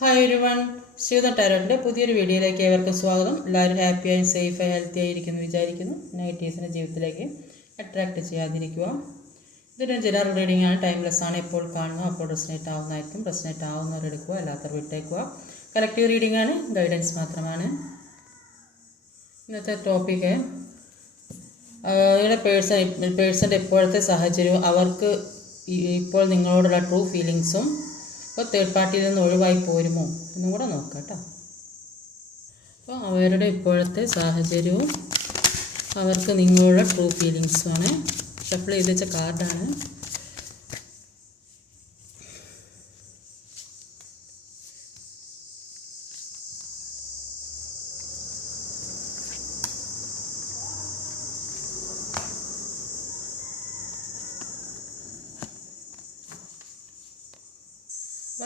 Hi ഒരു one Sridhar ടാരോട്ടിന്റെ പുതിയൊരു വീഡിയോയിലേക്ക് ഏവർക്കും സ്വാഗതം. എല്ലാവരും ഹാപ്പിയായി സേഫായി ഹെൽത്തി ആയിരിക്കുന്നു വിചാരിക്കുന്നു. നെഗറ്റീവ്സിന്റെ ജീവിതത്തിലേക്ക് അട്രാക്റ്റ് ചെയ്യാതിരിക്കുക. ഇതൊരു ജനറൽ റീഡിംഗ് ആണ്. ടൈംലെസ് ആണ്. ഇപ്പോൾ കാണുന്നു അപ്പോൾ റെസിനേറ്റ് ആവുന്നതായിരിക്കും. റെസിനേറ്റ് ആവുന്നവർ എടുക്കുക അല്ലാത്തവർ വിട്ടേക്കുക. കളക്റ്റീവ് റീഡിംഗ് ആണ്. ഗൈഡൻസ് മാത്രമാണ്. ഇന്നത്തെ ടോപ്പിക്ക് നിങ്ങളുടെ പേഴ്സൺ പേഴ്സന്റെ ഇപ്പോഴത്തെ സാഹചര്യവും അവർക്ക് ഇപ്പോൾ നിങ്ങളോടുള്ള ട്രൂ ഫീലിങ്സും ഇപ്പോൾ തേർഡ് പാർട്ടിയിൽ നിന്ന് ഒഴിവായി പോരുമോ? എന്നും കൂടെ നോക്കാം കേട്ടോ. അപ്പോൾ അവരുടെ ഇപ്പോഴത്തെ സാഹചര്യവും അവർക്ക് നിങ്ങളുടെ ട്രൂ ഫീലിങ്സുമാണ് ഷഫിൾ ചെയ്ത് വെച്ച കാർഡാണ്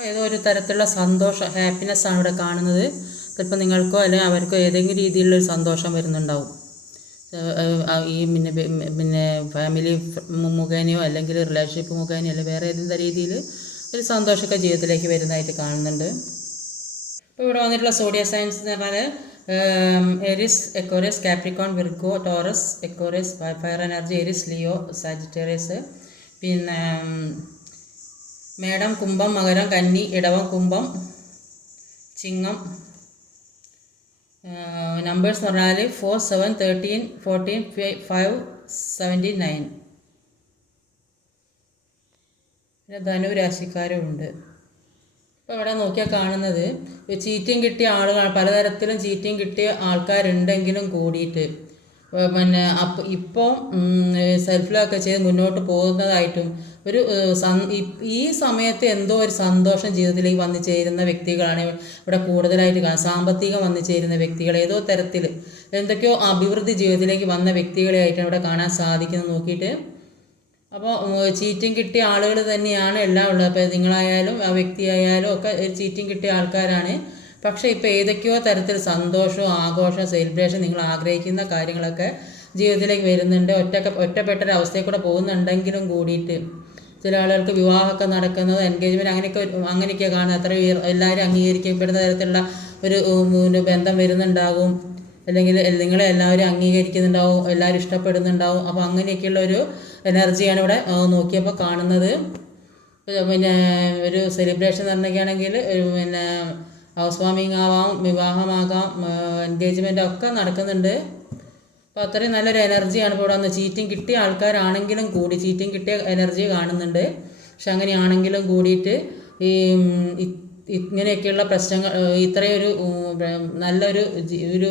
ഏതോ ഒരു തരത്തിലുള്ള സന്തോഷം ഹാപ്പിനെസ് ആണ് ഇവിടെ കാണുന്നത്. ചിലപ്പോൾ നിങ്ങൾക്കോ അല്ലെങ്കിൽ അവർക്കോ ഏതെങ്കിലും രീതിയിലുള്ള ഒരു സന്തോഷം വരുന്നുണ്ടാവും. ഈ പിന്നെ പിന്നെ ഫാമിലി മുഖേനയോ അല്ലെങ്കിൽ റിലേഷൻഷിപ്പ് മുഖേനയോ അല്ലെങ്കിൽ വേറെ ഏതെങ്കിലും രീതിയിൽ ഒരു സന്തോഷമൊക്കെ ജീവിതത്തിലേക്ക് വരുന്നതായിട്ട് കാണുന്നുണ്ട്. ഇപ്പോൾ ഇവിടെ വന്നിട്ടുള്ള സോഡിയ സയൻസ് എന്ന് പറഞ്ഞാൽ Aries Aquarius Capricorn Virgo Taurus Aquarius fire energy Aries Leo Sagittarius പിന്നെ മേടം കുംഭം മകരം കന്നി ഇടവം കുംഭം ചിങ്ങം നമ്പേഴ്സ് എന്ന് പറഞ്ഞാൽ four seven thirteen fourteen five seventy nine പിന്നെ ധനു രാശിക്കാരും ഉണ്ട്. ഇപ്പോൾ ഇവിടെ നോക്കിയാൽ കാണുന്നത് ചീറ്റിങ് കിട്ടിയ ആളുകൾ പലതരത്തിലും ചീറ്റിങ് കിട്ടിയ ആൾക്കാരുണ്ടെങ്കിലും കൂടിയിട്ട്. പിന്നെ അപ്പം ഇപ്പോൾ സെൽഫിലൊക്കെ ചെയ്ത് മുന്നോട്ട് പോകുന്നതായിട്ടും ഒരു ഈ സമയത്ത് എന്തോ ഒരു സന്തോഷം ജീവിതത്തിലേക്ക് വന്നു ചേരുന്ന വ്യക്തികളാണ് ഇവിടെ കൂടുതലായിട്ട് കാണുന്നത് സാമ്പത്തികം വന്നു ചേരുന്ന വ്യക്തികൾ ഏതോ തരത്തിൽ എന്തൊക്കെയോ അഭിവൃദ്ധി ജീവിതത്തിലേക്ക് വന്ന വ്യക്തികളെ ആയിട്ടാണ് ഇവിടെ കാണാൻ സാധിക്കുന്നത് നോക്കിയിട്ട്. അപ്പോൾ ചീറ്റിങ് കിട്ടിയ ആളുകൾ തന്നെയാണ് എല്ലാം ഉള്ളത്. അപ്പോൾ നിങ്ങളായാലും ആ വ്യക്തിയായാലും ഒക്കെ ചീറ്റിങ് കിട്ടിയ ആൾക്കാരാണ്. പക്ഷേ ഇപ്പോൾ ഏതൊക്കെയോ തരത്തിൽ സന്തോഷവും ആഘോഷവും സെലിബ്രേഷൻ നിങ്ങൾ ആഗ്രഹിക്കുന്ന കാര്യങ്ങളൊക്കെ ജീവിതത്തിലേക്ക് വരുന്നുണ്ട്. ഒറ്റ ഒറ്റപ്പെട്ട ഒരു അവസ്ഥയിൽ കൂടെ പോകുന്നുണ്ടെങ്കിലും കൂടിയിട്ട് ചില ആളുകൾക്ക് വിവാഹമൊക്കെ നടക്കുന്നത് എൻഗേജ്മെന്റ് അങ്ങനെയൊക്കെ അങ്ങനെയൊക്കെ കാണുന്നത്. അത്ര എല്ലാവരും അംഗീകരിക്കപ്പെടുന്ന തരത്തിലുള്ള ഒരു ബന്ധം വരുന്നുണ്ടാകും അല്ലെങ്കിൽ നിങ്ങളെ എല്ലാവരും അംഗീകരിക്കുന്നുണ്ടാവും എല്ലാവരും ഇഷ്ടപ്പെടുന്നുണ്ടാവും. അപ്പോൾ അങ്ങനെയൊക്കെയുള്ള ഒരു എനർജിയാണ് ഇവിടെ നോക്കിയപ്പോൾ കാണുന്നത്. പിന്നെ ഒരു സെലിബ്രേഷൻ നടക്കുകയാണെങ്കിൽ പിന്നെ ഹൗസ് വാമിങ് ആവാം വിവാഹമാകാം എൻഗേജ്മെന്റ് ഒക്കെ നടക്കുന്നുണ്ട്. അപ്പോൾ അത്രയും നല്ലൊരു എനർജിയാണ് ഇപ്പോൾ ഇവിടെ ചീറ്റിംഗ് കിട്ടിയ ആൾക്കാരാണെങ്കിലും കൂടി ചീറ്റിംഗ് കിട്ടിയ എനർജി കാണുന്നുണ്ട്. പക്ഷെ അങ്ങനെയാണെങ്കിലും കൂടിയിട്ട് ഈ ഇങ്ങനെയൊക്കെയുള്ള പ്രശ്നങ്ങൾ ഇത്രയൊരു നല്ലൊരു ഒരു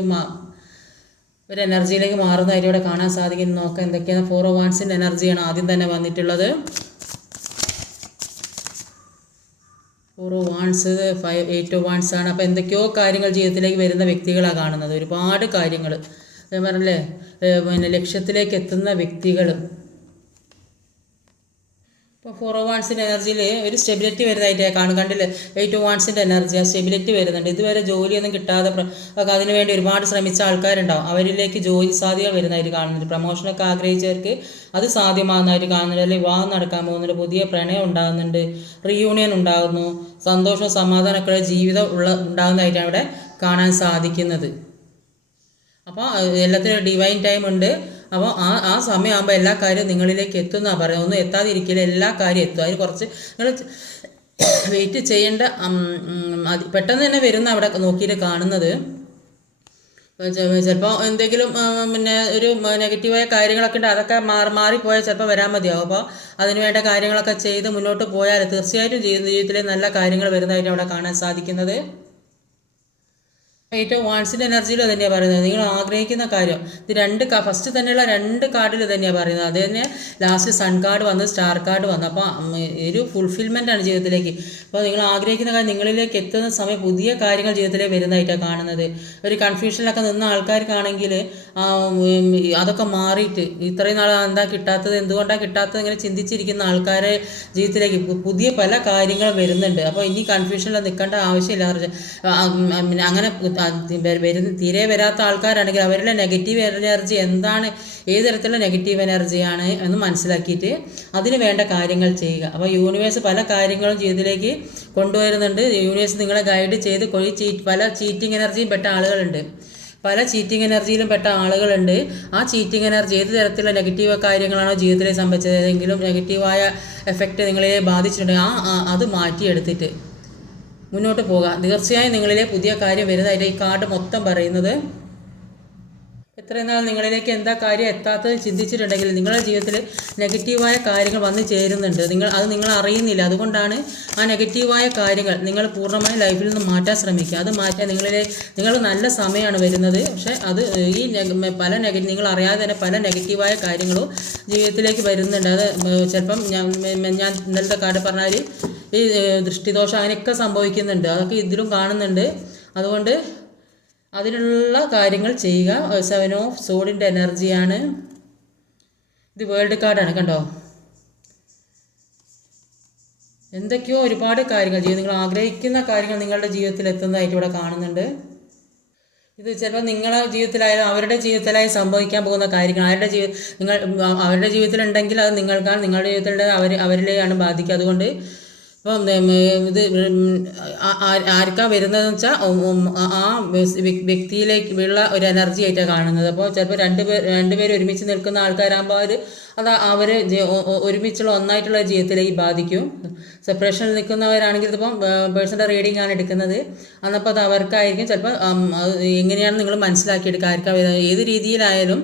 ഒരു എനർജിയിലേക്ക് മാറുന്നതായിട്ട് ഇവിടെ കാണാൻ സാധിക്കുന്നു. നോക്കാം എന്തൊക്കെയാണ് ഫോർ വൺസിന്റെ എനർജിയാണ് ആദ്യം തന്നെ വന്നിട്ടുള്ളത്. Four of wands five eight wands ആണ്. അപ്പോൾ എന്തൊക്കെയോ കാര്യങ്ങൾ ജീവിതത്തിലേക്ക് വരുന്ന വ്യക്തികളാണ് കാണുന്നത്. ഒരുപാട് കാര്യങ്ങൾ പറഞ്ഞില്ലേ? പിന്നെ ലക്ഷ്യത്തിലേക്ക് എത്തുന്ന വ്യക്തികൾ ഇപ്പോൾ ഫോർ വാൺസിന്റെ എനർജിയിൽ ഒരു സ്റ്റെബിലിറ്റി വരുന്നതായിട്ട് കാണും. കണ്ടില്ലേ? എയ്റ്റ് വാൺസിന്റെ എനർജി ആ സ്റ്റെബിലിറ്റി വരുന്നുണ്ട്. ഇതുവരെ ജോലിയൊന്നും കിട്ടാതെ അതിന് ഒക്കെ അതിനു വേണ്ടി ഒരുപാട് ശ്രമിച്ച ആൾക്കാരുണ്ടാവും. അവരിലേക്ക് ജോലി സാധ്യത വരുന്നതായിട്ട് കാണുന്നുണ്ട്. പ്രൊമോഷനൊക്കെ ആഗ്രഹിച്ചവർക്ക് അത് സാധ്യമാകുന്നതായിട്ട് കാണുന്നുണ്ട്. അല്ലെങ്കിൽ വിവാഹം നടക്കാൻ പോകുന്നുണ്ട്. പുതിയ പ്രണയം ഉണ്ടാകുന്നുണ്ട്. റീയൂണിയൻ ഉണ്ടാകുന്നു. സന്തോഷവും സമാധാനമൊക്കെ ജീവിതം ഉള്ള ഉണ്ടാകുന്നതായിട്ടാണ് ഇവിടെ കാണാൻ സാധിക്കുന്നത്. അപ്പോൾ എല്ലാത്തിനും ഡിവൈൻ ടൈം ഉണ്ട്. അപ്പോൾ ആ ആ സമയമാകുമ്പോൾ എല്ലാ കാര്യവും നിങ്ങളിലേക്ക് എത്തുന്ന പറയുന്നത് ഒന്നും എത്താതിരിക്കില്ല എല്ലാ കാര്യവും എത്തും. അതിന് കുറച്ച് നിങ്ങൾ വെയിറ്റ് ചെയ്യേണ്ട പെട്ടെന്ന് തന്നെ വരുന്ന അവിടെ നോക്കിയിട്ട് കാണുന്നത്. ചിലപ്പോൾ എന്തെങ്കിലും പിന്നെ ഒരു നെഗറ്റീവായ കാര്യങ്ങളൊക്കെ ഉണ്ട്. അതൊക്കെ മാറി മാറിപ്പോയാൽ ചിലപ്പോൾ വരാൻ മതിയാവും. അപ്പോൾ അതിനുവേണ്ട കാര്യങ്ങളൊക്കെ ചെയ്ത് മുന്നോട്ട് പോയാൽ തീർച്ചയായിട്ടും ജീവിതത്തിലെ നല്ല കാര്യങ്ങൾ വരുന്നതായിട്ട് അവിടെ കാണാൻ സാധിക്കുന്നത്. ഏറ്റവും വാൺസിന്റെ എനർജിയിൽ തന്നെയാണ് പറയുന്നത്. നിങ്ങൾ ആഗ്രഹിക്കുന്ന കാര്യം. ഇത് രണ്ട് ഫസ്റ്റ് തന്നെയുള്ള രണ്ട് കാർഡിൽ തന്നെയാണ് പറയുന്നത്. അത് തന്നെ ലാസ്റ്റ് സൺ കാർഡ് വന്ന് സ്റ്റാർ കാർഡ് വന്നു. അപ്പോൾ ഒരു ഫുൾഫിൽമെന്റ് ആണ് ജീവിതത്തിലേക്ക്. അപ്പോൾ നിങ്ങൾ ആഗ്രഹിക്കുന്ന കാര്യം നിങ്ങളിലേക്ക് എത്തുന്ന സമയം പുതിയ കാര്യങ്ങൾ ജീവിതത്തിലേക്ക് വരുന്നതായിട്ടാണ് കാണുന്നത്. ഒരു കൺഫ്യൂഷനിലൊക്കെ നിന്ന ആൾക്കാർക്കാണെങ്കിൽ അതൊക്കെ മാറിയിട്ട് ഇത്രയും നാൾ എന്താ കിട്ടാത്തത് എന്തുകൊണ്ടാണ് കിട്ടാത്തത് ഇങ്ങനെ ചിന്തിച്ചിരിക്കുന്ന ആൾക്കാരെ ജീവിതത്തിലേക്ക് പുതിയ പല കാര്യങ്ങളും വരുന്നുണ്ട്. അപ്പോൾ ഇനി കൺഫ്യൂഷനിൽ നിൽക്കേണ്ട ആവശ്യമില്ല. അങ്ങനെ വരുന്ന തീരെ വരാത്ത ആൾക്കാരാണെങ്കിൽ അവരുടെ നെഗറ്റീവ് എനർജി എന്താണ് ഏത് തരത്തിലുള്ള നെഗറ്റീവ് എനർജിയാണ് എന്ന് മനസ്സിലാക്കിയിട്ട് അതിന് വേണ്ട കാര്യങ്ങൾ ചെയ്യുക. അപ്പോൾ യൂണിവേഴ്സ് പല കാര്യങ്ങളും ജീവിതത്തിലേക്ക് കൊണ്ടുവരുന്നുണ്ട്. യൂണിവേഴ്സ് നിങ്ങളെ ഗൈഡ് ചെയ്ത് പല ചീറ്റിംഗ് എനർജിയും പെട്ട ആളുകളുണ്ട്. പല ചീറ്റിംഗ് എനർജിയിലും പെട്ട ആളുകളുണ്ട്. ആ ചീറ്റിംഗ് എനർജി ഏത് തരത്തിലുള്ള നെഗറ്റീവ് കാര്യങ്ങളാണോ ജീവിതത്തിലെ സംഭവിച്ചത്? ഏതെങ്കിലും നെഗറ്റീവായ എഫക്റ്റ് നിങ്ങളെ ബാധിച്ചിട്ടുണ്ടെങ്കിൽ ആ- അത് മാറ്റിയെടുത്തിട്ട് മുന്നോട്ട് പോകാം. തീർച്ചയായും നിങ്ങളിലെ പുതിയ കാര്യം വരുന്നതായിട്ട് ഈ കാർഡ് മൊത്തം പറയുന്നത് എത്രയും നാൾ നിങ്ങളിലേക്ക് എന്താ കാര്യം എത്താത്തത് ചിന്തിച്ചിട്ടുണ്ടെങ്കിൽ നിങ്ങളുടെ ജീവിതത്തിൽ നെഗറ്റീവായ കാര്യങ്ങൾ വന്നു ചേരുന്നുണ്ട്. നിങ്ങൾ അത് നിങ്ങൾ അറിയുന്നില്ല. അതുകൊണ്ടാണ് ആ നെഗറ്റീവായ കാര്യങ്ങൾ നിങ്ങൾ പൂർണമായും ലൈഫിൽ നിന്ന് മാറ്റാൻ ശ്രമിക്കുക. അത് മാറ്റാൻ നിങ്ങളിലെ നിങ്ങൾ നല്ല സമയമാണ് വരുന്നത്. പക്ഷേ അത് ഈ പല നെഗ നിങ്ങൾ അറിയാതെ തന്നെ പല നെഗറ്റീവായ കാര്യങ്ങളും ജീവിതത്തിലേക്ക് വരുന്നുണ്ട്. അത് ചിലപ്പം ഞാൻ ഞാൻ ഇന്നലത്തെ കാർഡ് പറഞ്ഞാൽ ഈ ദൃഷ്ടിദോഷം അങ്ങനെയൊക്കെ സംഭവിക്കുന്നുണ്ട്. അതൊക്കെ ഇതിലും കാണുന്നുണ്ട്. അതുകൊണ്ട് അതിനുള്ള കാര്യങ്ങൾ ചെയ്യുക. സെവൻ ഓഫ് സോഡിന്റെ എനർജിയാണ് ഇത് വേൾഡ് കാർഡാണ് കണ്ടോ? എന്തൊക്കെയോ ഒരുപാട് കാര്യങ്ങൾ ചെയ്യും നിങ്ങൾ ആഗ്രഹിക്കുന്ന കാര്യങ്ങൾ നിങ്ങളുടെ ജീവിതത്തിൽ എത്തുന്നതായിട്ട് ഇവിടെ കാണുന്നുണ്ട്. ഇത് ചിലപ്പോൾ നിങ്ങളുടെ ജീവിതത്തിലായാലും അവരുടെ ജീവിതത്തിലായി സംഭവിക്കാൻ പോകുന്ന കാര്യങ്ങൾ. അവരുടെ ജീവിതം നിങ്ങൾ അവരുടെ ജീവിതത്തിലുണ്ടെങ്കിൽ അത് നിങ്ങൾക്കാണ്. നിങ്ങളുടെ ജീവിതത്തിലുണ്ടെങ്കിൽ അവർ അവരിലെയാണ് ബാധിക്കുക. അതുകൊണ്ട് ഇപ്പം ഉം, ഇത് ആർക്കാ വരുന്നതെന്ന് വെച്ചാൽ ആ വ്യക്തിയിലേക്ക് ഉള്ള ഒരു എനർജി ആയിട്ടാണ് കാണുന്നത്. അപ്പോൾ ചിലപ്പോൾ രണ്ട് പേർ രണ്ടുപേരും ഒരുമിച്ച് നിൽക്കുന്ന ആൾക്കാരാകുമ്പോൾ അവർ അത് അവർ ഒരുമിച്ചുള്ള ഒന്നായിട്ടുള്ള ജീവിതത്തിലേക്ക് ബാധിക്കും. സെപ്പറേഷനിൽ നിൽക്കുന്നവരാണെങ്കിൽ ഇതിപ്പം പേഴ്സണൽ റീഡിംഗ് ആണ് എടുക്കുന്നത്. അന്നപ്പോൾ അത് അവർക്കായിരിക്കും. ചിലപ്പോൾ എങ്ങനെയാണ് നിങ്ങൾ മനസ്സിലാക്കിയെടുക്കുക? ആർക്കാ വരുന്നത് ഏത് രീതിയിലായാലും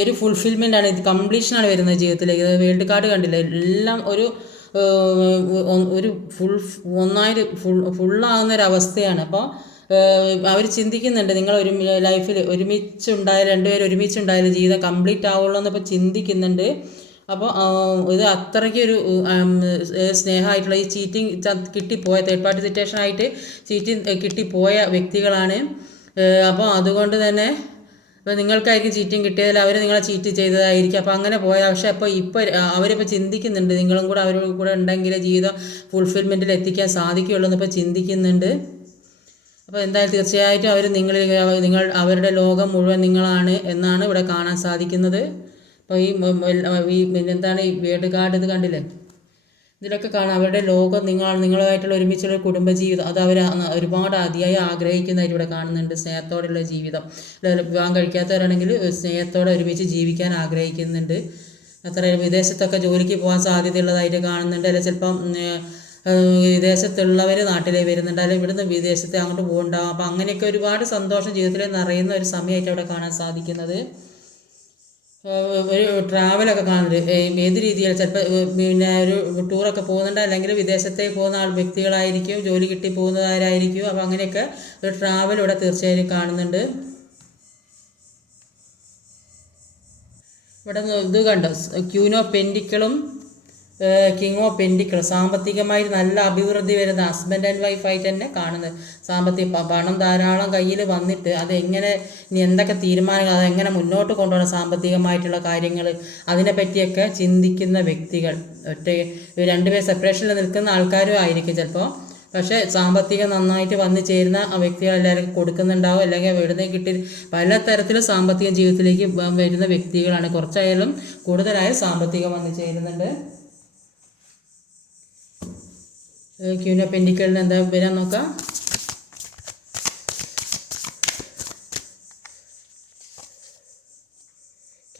ഒരു ഫുൾഫിൽമെന്റ് ആണ് ഇത് കംപ്ലീഷനാണ് വരുന്നത് ജീവിതത്തിലേക്ക്. വേൾഡ് കാർഡ് കണ്ടില്ല? എല്ലാം ഒരു ഒരു ഫുൾ ഒന്നായിട്ട് ഫുൾ ഫുള്ളാകുന്ന ഒരു അവസ്ഥയാണ് അപ്പോൾ അവർ ചിന്തിക്കുന്നുണ്ട് നിങ്ങൾ ഒരു ലൈഫിൽ ഒരുമിച്ചുണ്ടായ രണ്ടുപേരും ഒരുമിച്ചുണ്ടായാലും ജീവിതം കംപ്ലീറ്റ് ആവുള്ളൂ എന്നപ്പോൾ ചിന്തിക്കുന്നുണ്ട് അപ്പോൾ ഇത് അത്രയ്ക്ക് ഒരു സ്നേഹമായിട്ടുള്ള ഈ ചീറ്റിംഗ് കിട്ടിപ്പോയ തേർഡ് പാർട്ടി സിറ്റുവേഷൻ ആയിട്ട് ചീറ്റിംഗ് കിട്ടിപ്പോയ വ്യക്തികളാണ്. അപ്പോൾ അതുകൊണ്ട് തന്നെ അപ്പോൾ നിങ്ങൾക്കായിരിക്കും ചീറ്റിങ് കിട്ടിയതിൽ അവർ നിങ്ങളെ ചീറ്റ് ചെയ്തതായിരിക്കും. അപ്പോൾ അങ്ങനെ പോയ പക്ഷേ അപ്പോൾ ഇപ്പോൾ അവരിപ്പോൾ ചിന്തിക്കുന്നുണ്ട്. നിങ്ങളും കൂടെ അവരോട് കൂടെ ഉണ്ടെങ്കിൽ ജീവിതം ഫുൾഫിൽമെന്റിൽ എത്തിക്കാൻ സാധിക്കുകയുള്ളൂ എന്നിപ്പോൾ ചിന്തിക്കുന്നുണ്ട്. അപ്പോൾ എന്തായാലും തീർച്ചയായിട്ടും അവർ നിങ്ങളിൽ നിങ്ങൾ അവരുടെ ലോകം മുഴുവൻ നിങ്ങളാണ് എന്നാണ് ഇവിടെ കാണാൻ സാധിക്കുന്നത്. അപ്പോൾ ഈ എന്താണ് ഈ വേഡ് കാർഡ് ഇത് കണ്ടില്ലേ? ഇതിലൊക്കെ കാണാം. അവരുടെ ലോകം നിങ്ങൾ നിങ്ങളുമായിട്ടുള്ള ഒരുമിച്ചുള്ള കുടുംബജീവിതം. അത് അവർ ഒരുപാട് അതിയായി ആഗ്രഹിക്കുന്നതായിട്ട് ഇവിടെ കാണുന്നുണ്ട്. സ്നേഹത്തോടെയുള്ള ജീവിതം. വിവാഹം കഴിക്കാത്തവരാണെങ്കിൽ സ്നേഹത്തോടെ ഒരുമിച്ച് ജീവിക്കാൻ ആഗ്രഹിക്കുന്നുണ്ട്. അത്ര വിദേശത്തൊക്കെ ജോലിക്ക് പോകാൻ സാധ്യതയുള്ളതായിട്ട് കാണുന്നുണ്ട്. അല്ലെ ചിലപ്പം വിദേശത്തുള്ളവർ നാട്ടിലേ വരുന്നുണ്ട്. അല്ലെങ്കിൽ ഇവിടുന്ന് വിദേശത്തെ അങ്ങോട്ട് പോകണ്ടാവും. അപ്പം അങ്ങനെയൊക്കെ ഒരുപാട് സന്തോഷം ജീവിതത്തിൽ നിറയുന്ന ഒരു സമയമായിട്ട് അവിടെ കാണാൻ സാധിക്കുന്നത്. ഒരു ട്രാവലൊക്കെ കാണുന്നത്. ഏത് രീതിയിൽ? ചിലപ്പോൾ പിന്നെ ഒരു ടൂറൊക്കെ പോകുന്നുണ്ട്. അല്ലെങ്കിൽ വിദേശത്തേക്ക് പോകുന്ന ആൾ വ്യക്തികളായിരിക്കും. ജോലി കിട്ടി പോകുന്നവരായിരിക്കും. അപ്പോൾ അങ്ങനെയൊക്കെ ഒരു ട്രാവൽ ഇവിടെ തീർച്ചയായും കാണുന്നുണ്ട്. ഇവിടെ ഇത് കണ്ടോ? ക്യൂനോ പെൻഡിക്കളും കിങ് ഓഫ് പെൻഡിക്കൾ സാമ്പത്തികമായി നല്ല അഭിവൃദ്ധി വരുന്ന ഹസ്ബൻഡ് ആൻഡ് വൈഫായി തന്നെ കാണുന്നത്. സാമ്പത്തിക പണം ധാരാളം കയ്യിൽ വന്നിട്ട് അത് എങ്ങനെ എന്തൊക്കെ തീരുമാനങ്ങൾ അതെങ്ങനെ മുന്നോട്ട് കൊണ്ടുപോകണം സാമ്പത്തികമായിട്ടുള്ള കാര്യങ്ങൾ അതിനെപ്പറ്റിയൊക്കെ ചിന്തിക്കുന്ന വ്യക്തികൾ. ഒറ്റ രണ്ടുപേർ സെപ്പറേഷനിൽ നിൽക്കുന്ന ആൾക്കാരും ആയിരിക്കും ചിലപ്പോൾ പക്ഷേ സാമ്പത്തികം നന്നായിട്ട് വന്നു ചേരുന്ന ആ വ്യക്തികൾ എല്ലാവർക്കും കൊടുക്കുന്നുണ്ടാവും. അല്ലെങ്കിൽ എവിടുന്ന് കിട്ടി പല തരത്തിലും സാമ്പത്തിക ജീവിതത്തിലേക്ക് വരുന്ന വ്യക്തികളാണ്. കുറച്ചായാലും കൂടുതലായും സാമ്പത്തികം വന്നു ചേരുന്നുണ്ട്. ക്യൂനോ പെൻഡിക്കളിന് എന്താ വരാൻ നോക്കാം.